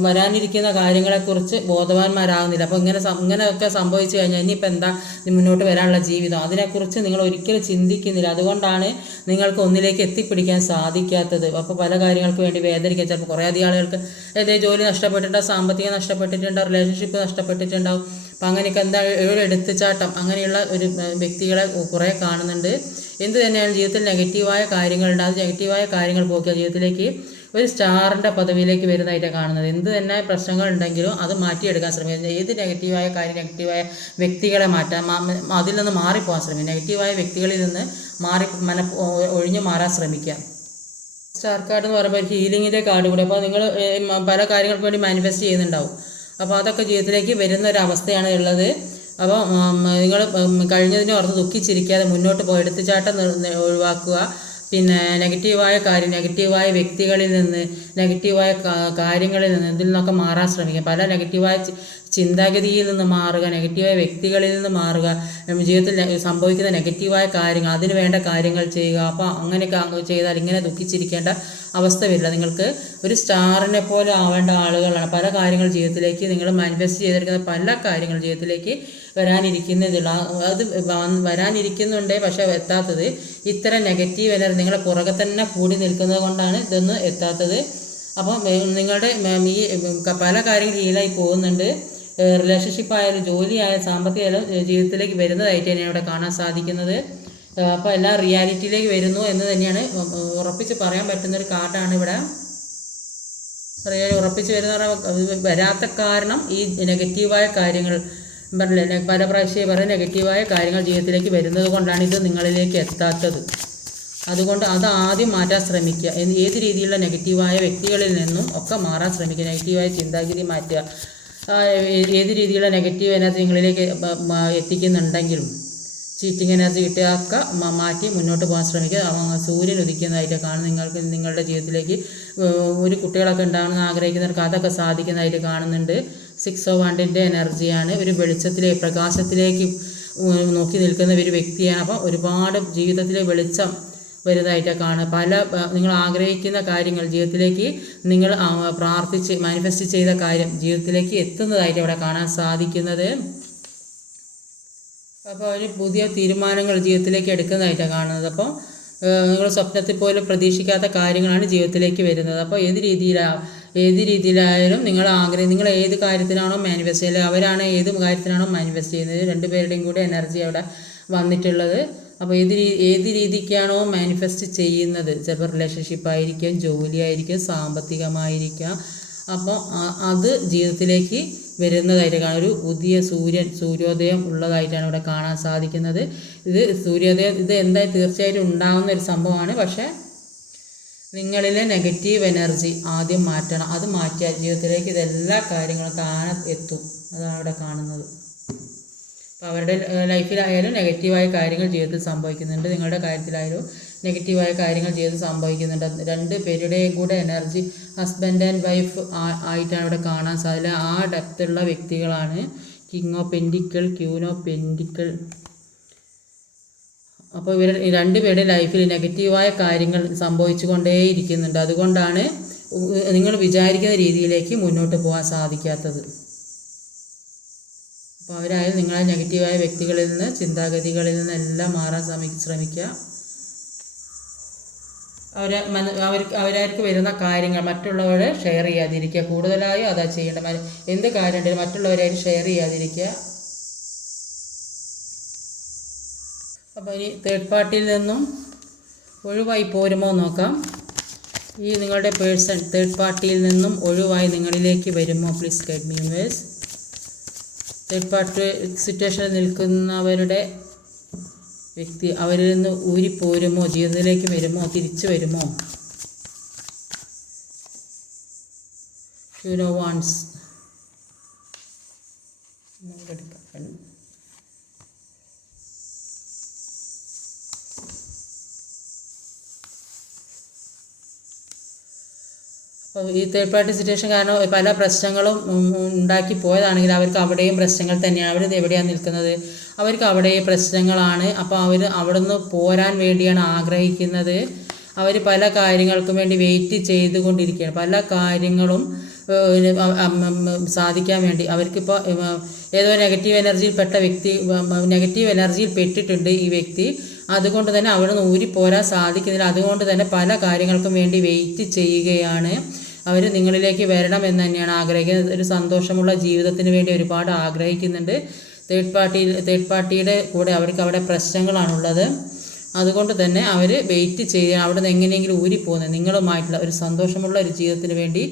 വരാനിരിക്കുന്ന കാര്യങ്ങളെക്കുറിച്ച് ബോധവാന്മാരാകുന്നില്ല. അപ്പോൾ ഇങ്ങനെ ഇങ്ങനെയൊക്കെ സംഭവിച്ചു കഴിഞ്ഞാൽ ഇനിയിപ്പോൾ എന്താ മുന്നോട്ട് വരാനുള്ള ജീവിതം? അതിനെക്കുറിച്ച് നിങ്ങൾ ഒരിക്കലും ചിന്തിക്കുന്നില്ല. അതുകൊണ്ടാണ് നിങ്ങൾക്ക് ഒന്നിലേക്ക് എത്തിപ്പിടിക്കാൻ സാധിക്കാത്തത്. അപ്പോൾ പല കാര്യങ്ങൾക്ക് വേണ്ടി വേദനിക്കാൻ ചിലപ്പോൾ കുറേ അധികം ആളുകൾക്ക് ഏതെങ്കിലും ജോലി നഷ്ടപ്പെട്ടിട്ടുണ്ടാവും സാമ്പത്തികം നഷ്ടപ്പെട്ടിട്ടുണ്ടാവും റിലേഷൻഷിപ്പ് നഷ്ടപ്പെട്ടിട്ടുണ്ടാവും. അപ്പം അങ്ങനെയൊക്കെ എന്താ ഒരു എടുത്തുചാട്ടം? അങ്ങനെയുള്ള ഒരു വ്യക്തികളെ കുറേ കാണുന്നുണ്ട്. എന്ത് തന്നെയാണ് ജീവിതത്തിൽ നെഗറ്റീവായ കാര്യങ്ങളുണ്ട്. അത് നെഗറ്റീവായ കാര്യങ്ങൾ പോക്കിയ ജീവിതത്തിലേക്ക് ഒരു സ്റ്റാറിന്റെ പദവിയിലേക്ക് വരുന്നതായിട്ട് കാണുന്നത്. എന്ത് തന്നെ പ്രശ്നങ്ങൾ ഉണ്ടെങ്കിലും അത് മാറ്റിയെടുക്കാൻ ശ്രമിക്കുക ഏത് നെഗറ്റീവായ കാര്യം നെഗറ്റീവായ വ്യക്തികളെ മാറ്റാൻ അതിൽ നിന്ന് മാറിപ്പോകാൻ ശ്രമിക്കുക നെഗറ്റീവായ വ്യക്തികളിൽ നിന്ന് മാറി മന ഒഴിഞ്ഞു മാറാൻ ശ്രമിക്കുക. സ്റ്റാർ കാർഡ് എന്ന് പറയുമ്പോൾ ഹീലിങ്ങിന്റെ കാർഡ് കൂടി. അപ്പോൾ നിങ്ങൾ പല കാര്യങ്ങൾക്ക് വേണ്ടി മാനിഫെസ്റ്റ് ചെയ്യുന്നുണ്ടാവും. അപ്പോൾ അതൊക്കെ ജീവിതത്തിലേക്ക് വരുന്ന ഒരു അവസ്ഥയാണ് ഉള്ളത്. അപ്പോൾ നിങ്ങൾ കഴിഞ്ഞതിനെ ഓർത്ത് ദുഃഖിച്ചിരിക്കാതെ മുന്നോട്ട് പോയി. എടുത്തുചാട്ടം ഒഴിവാക്കുക. പിന്നെ നെഗറ്റീവായ കാര്യം നെഗറ്റീവായ വ്യക്തികളിൽ നിന്ന് നെഗറ്റീവായ കാര്യങ്ങളിൽ നിന്ന് ഇതിൽ നിന്നൊക്കെ മാറാൻ ശ്രമിക്കുക. പല നെഗറ്റീവായ ചിന്താഗതിയിൽ നിന്ന് മാറുക നെഗറ്റീവായ വ്യക്തികളിൽ നിന്ന് മാറുക ജീവിതത്തിൽ സംഭവിക്കുന്ന നെഗറ്റീവായ കാര്യങ്ങൾ അതിന് വേണ്ട കാര്യങ്ങൾ ചെയ്യുക. അപ്പോൾ അങ്ങനെയൊക്കെ അങ്ങ് ചെയ്താൽ ഇങ്ങനെ ദുഃഖിച്ചിരിക്കേണ്ട അവസ്ഥ വരില്ല. നിങ്ങൾക്ക് ഒരു സ്റ്റാറിനെ പോലെ ആവേണ്ട ആളുകളാണ്. പല കാര്യങ്ങൾ ജീവിതത്തിലേക്ക് നിങ്ങൾ മാനിഫെസ്റ്റ് ചെയ്തെടുക്കുന്ന പല കാര്യങ്ങൾ ജീവിതത്തിലേക്ക് വരാനിരിക്കുന്നതില്ല അത് വരാനിരിക്കുന്നുണ്ടേ പക്ഷെ എത്താത്തത് ഇത്ര നെഗറ്റീവ് എനർജി നിങ്ങളുടെ പുറകെ തന്നെ കൂടി നിൽക്കുന്നത് കൊണ്ടാണ് ഇതൊന്നും എത്താത്തത്. അപ്പം നിങ്ങളുടെ ഈ പല കാര്യങ്ങൾ ഹീലായി പോകുന്നുണ്ട്. റിലേഷൻഷിപ്പ് ആയാലും ജോലി ആയാലും സാമ്പത്തിക ആയാലും ജീവിതത്തിലേക്ക് വരുന്നതായിട്ട് തന്നെയാണ് ഇവിടെ കാണാൻ സാധിക്കുന്നത്. അപ്പോൾ എല്ലാം റിയാലിറ്റിയിലേക്ക് വരുന്നു എന്ന് തന്നെയാണ് ഉറപ്പിച്ച് പറയാൻ പറ്റുന്ന ഒരു കാർഡാണ് ഇവിടെ. റിയാലി ഉറപ്പിച്ച് വരുന്ന വരാത്ത കാരണം ഈ നെഗറ്റീവായ കാര്യങ്ങൾ. പറഞ്ഞില്ലേ പല പ്രാവശ്യം പറഞ്ഞ നെഗറ്റീവായ കാര്യങ്ങൾ ജീവിതത്തിലേക്ക് വരുന്നത് കൊണ്ടാണ് ഇത് നിങ്ങളിലേക്ക് എത്താത്തത്. അതുകൊണ്ട് അത് ആദ്യം മാറ്റാൻ ശ്രമിക്കുക. ഏത് രീതിയിലുള്ള നെഗറ്റീവായ വ്യക്തികളിൽ നിന്നും ഒക്കെ മാറാൻ ശ്രമിക്കുക. നെഗറ്റീവായ ചിന്താഗതി മാറ്റുക. ഏത് രീതിയിലുള്ള നെഗറ്റീവ് എനർജി നിങ്ങളിലേക്ക് എത്തിക്കുന്നുണ്ടെങ്കിലും ചീറ്റിംഗ് എനർജി കിട്ടിയൊക്കെ മാറ്റി മുന്നോട്ട് പോകാൻ ശ്രമിക്കുക. സൂര്യൻ ഉദിക്കുന്നതായിട്ട് കാണും. നിങ്ങൾക്ക് നിങ്ങളുടെ ജീവിതത്തിലേക്ക് ഒരു കുട്ടികളൊക്കെ ഉണ്ടാകണമെന്ന് ആഗ്രഹിക്കുന്നവർക്ക് അതൊക്കെ സാധിക്കുന്നതായിട്ട് കാണുന്നുണ്ട്. സിക്സ് ഓ വണ്ടിന്റെ എനർജിയാണ്. ഒരു വെളിച്ചത്തിലേ പ്രകാശത്തിലേക്ക് നോക്കി നിൽക്കുന്ന ഒരു വ്യക്തിയാണ്. അപ്പോൾ ഒരുപാട് ജീവിതത്തിലെ വെളിച്ചം വരുന്നതായിട്ടാണ് കാണുക പല നിങ്ങൾ ആഗ്രഹിക്കുന്ന കാര്യങ്ങൾ ജീവിതത്തിലേക്ക് നിങ്ങൾ പ്രാർത്ഥിച്ച് മാനിഫെസ്റ്റ് ചെയ്ത കാര്യം ജീവിതത്തിലേക്ക് എത്തുന്നതായിട്ട് ഇവിടെ കാണാൻ സാധിക്കുന്നത്. അപ്പോൾ ഒരു പുതിയ തീരുമാനങ്ങൾ ജീവിതത്തിലേക്ക് എടുക്കുന്നതായിട്ടാണ് കാണുന്നത്. അപ്പോൾ നിങ്ങൾ സ്വപ്നത്തിൽ പോലും പ്രതീക്ഷിക്കാത്ത കാര്യങ്ങളാണ് ജീവിതത്തിലേക്ക് വരുന്നത്. അപ്പോൾ ഏത് രീതിയിലാണ് ഏത് രീതിയിലായാലും നിങ്ങൾ ആഗ്രഹം നിങ്ങൾ ഏത് കാര്യത്തിനാണോ മാനിഫെസ്റ്റ് ചെയ്യുന്നത് അവരാണ് ഏത് കാര്യത്തിനാണോ മാനിഫെസ്റ്റ് ചെയ്യുന്നത്. രണ്ടുപേരുടെയും കൂടെ എനർജി അവിടെ വന്നിട്ടുള്ളത്. അപ്പോൾ ഏത് രീ ഏത് രീതിക്കാണോ മാനിഫെസ്റ്റ് ചെയ്യുന്നത്? ചിലപ്പോൾ റിലേഷൻഷിപ്പ് ആയിരിക്കാം ജോലി ആയിരിക്കാം സാമ്പത്തികമായിരിക്കാം. അപ്പോൾ അത് ജീവിതത്തിലേക്ക് വരുന്നതായിട്ട് കാണാം. ഒരു പുതിയ സൂര്യൻ സൂര്യോദയം ഉള്ളതായിട്ടാണ് ഇവിടെ കാണാൻ സാധിക്കുന്നത്. ഇത് സൂര്യോദയം ഇത് എന്തായാലും തീർച്ചയായിട്ടും ഉണ്ടാകുന്ന ഒരു സംഭവമാണ്. പക്ഷേ നിങ്ങളിലെ നെഗറ്റീവ് എനർജി ആദ്യം മാറ്റണം. അത് മാറ്റിയാൽ ജീവിതത്തിലേക്ക് ഇതെല്ലാ കാര്യങ്ങളും താനെ എത്തും. അതാണ് അവിടെ കാണുന്നത്. അപ്പോൾ അവരുടെ ലൈഫിലായാലും നെഗറ്റീവായ കാര്യങ്ങൾ ജീവിതത്തിൽ സംഭവിക്കുന്നുണ്ട്. നിങ്ങളുടെ കാര്യത്തിലായാലും നെഗറ്റീവായ കാര്യങ്ങൾ ജീവിതത്തിൽ സംഭവിക്കുന്നുണ്ട്. രണ്ട് പേരുടെയും കൂടെ എനർജി ഹസ്ബൻഡ് ആൻഡ് വൈഫ് ആയിട്ടാണ് ഇവിടെ കാണാൻ സാധിക്കുക ആ ഡെപ്തുള്ള വ്യക്തികളാണ് king of pentacle queen of pentacle അപ്പോൾ ഇവർ രണ്ടുപേരുടെ ലൈഫിൽ നെഗറ്റീവായ കാര്യങ്ങൾ സംഭവിച്ചുകൊണ്ടേയിരിക്കുന്നുണ്ട്. അതുകൊണ്ടാണ് നിങ്ങൾ വിചാരിക്കുന്ന രീതിയിലേക്ക് മുന്നോട്ട് പോകാൻ സാധിക്കാത്തത്. അപ്പോൾ അവരായാലും നിങ്ങളെ നെഗറ്റീവായ വ്യക്തികളിൽ നിന്ന് ചിന്താഗതികളിൽ നിന്നെല്ലാം മാറാൻ ശ്രമി ശ്രമിക്കുക. മന അവർക്ക് അവരവർക്ക് വരുന്ന കാര്യങ്ങൾ മറ്റുള്ളവരെ ഷെയർ ചെയ്യാതിരിക്കുക. കൂടുതലായും അതാ ചെയ്യേണ്ടത്. എന്ത് കാര്യം ഉണ്ടെങ്കിലും മറ്റുള്ളവരായിട്ട് ഷെയർ ചെയ്യാതിരിക്കുക. അപ്പോൾ ഇനി തേർഡ് പാർട്ടിയിൽ നിന്നും ഒഴിവായി പോരുമോ നോക്കാം. ഈ നിങ്ങളുടെ പേഴ്സൺ തേർഡ് പാർട്ടിയിൽ നിന്നും ഒഴിവായി നിങ്ങളിലേക്ക് വരുമോ? Please guide me universe third party സിറ്റുവേഷനിൽ നിൽക്കുന്നവരുടെ വ്യക്തി അവരിൽ നിന്ന് ഊരിപ്പോരുമോ ജീവിതത്തിലേക്ക് വരുമോ? തിരിച്ചു വരുമോ? ഷൂനോ വാൺസ് അപ്പോൾ ഈ തേർഡ് പാർട്ടി സിറ്റുവേഷൻ കാരണം പല പ്രശ്നങ്ങളും ഉണ്ടാക്കി പോയതാണെങ്കിൽ അവർക്ക് അവിടെയും പ്രശ്നങ്ങൾ തന്നെയാണ്. അവർ എവിടെയാണ് നിൽക്കുന്നത്? അവർക്ക് അവിടെ പ്രശ്നങ്ങളാണ്. അപ്പോൾ അവർ അവിടെ നിന്ന് പോരാൻ വേണ്ടിയാണ് ആഗ്രഹിക്കുന്നത്. അവർ പല കാര്യങ്ങൾക്കും വേണ്ടി വെയിറ്റ് ചെയ്തുകൊണ്ടിരിക്കുകയാണ്. പല കാര്യങ്ങളും സാധിക്കാൻ വേണ്ടി. അവർക്കിപ്പോൾ ഏതോ നെഗറ്റീവ് എനർജിയിൽ പെട്ട വ്യക്തി നെഗറ്റീവ് എനർജിയിൽ പെട്ടിട്ടുണ്ട് ഈ വ്യക്തി. അതുകൊണ്ട് തന്നെ അവിടെ നിന്ന് പോരാൻ സാധിക്കുന്നില്ല. അതുകൊണ്ട് തന്നെ പല കാര്യങ്ങൾക്കും വേണ്ടി വെയിറ്റ് ചെയ്യുകയാണ്. അവർ നിങ്ങളിലേക്ക് വരണം എന്ന് തന്നെയാണ് ആഗ്രഹിക്കുന്നത്. ഒരു സന്തോഷമുള്ള ജീവിതത്തിന് വേണ്ടി ഒരുപാട് ആഗ്രഹിക്കുന്നുണ്ട്. തേർഡ് പാർട്ടി തേർഡ് പാർട്ടിയുടെ കൂടെ അവർക്ക് അവിടെ പ്രശ്നങ്ങളാണുള്ളത്. അതുകൊണ്ട് തന്നെ അവർ വെയിറ്റ് ചെയ്യുക അവിടെ നിന്ന് എങ്ങനെയെങ്കിലും ഊരിപ്പോകുന്നത് നിങ്ങളുമായിട്ടുള്ള ഒരു സന്തോഷമുള്ള ഒരു ജീവിതത്തിന് വേണ്ടി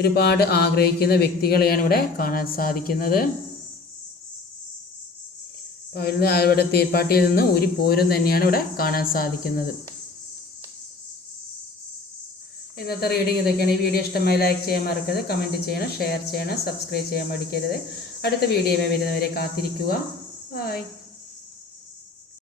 ഒരുപാട് ആഗ്രഹിക്കുന്ന വ്യക്തികളെയാണ് ഇവിടെ കാണാൻ സാധിക്കുന്നത്. അപ്പോൾ അവരിൽ അവിടെ തേർഡ് പാർട്ടിയിൽ നിന്ന് ഊരിപ്പോരും തന്നെയാണ് ഇവിടെ കാണാൻ സാധിക്കുന്നത്. ഇന്നത്തെ റീഡിംഗ് ഇതൊക്കെയാണ്. ഈ വീഡിയോ ഇഷ്ടമായി ലൈക്ക് ചെയ്യാൻ മറക്കരുത്. കമന്റ് ചെയ്യണം ഷെയർ ചെയ്യണം സബ്സ്ക്രൈബ് ചെയ്യാൻ മടിക്കരുത്. അടുത്ത വീഡിയോയിൽ വരുന്നവരെ കാത്തിരിക്കുക. ബൈ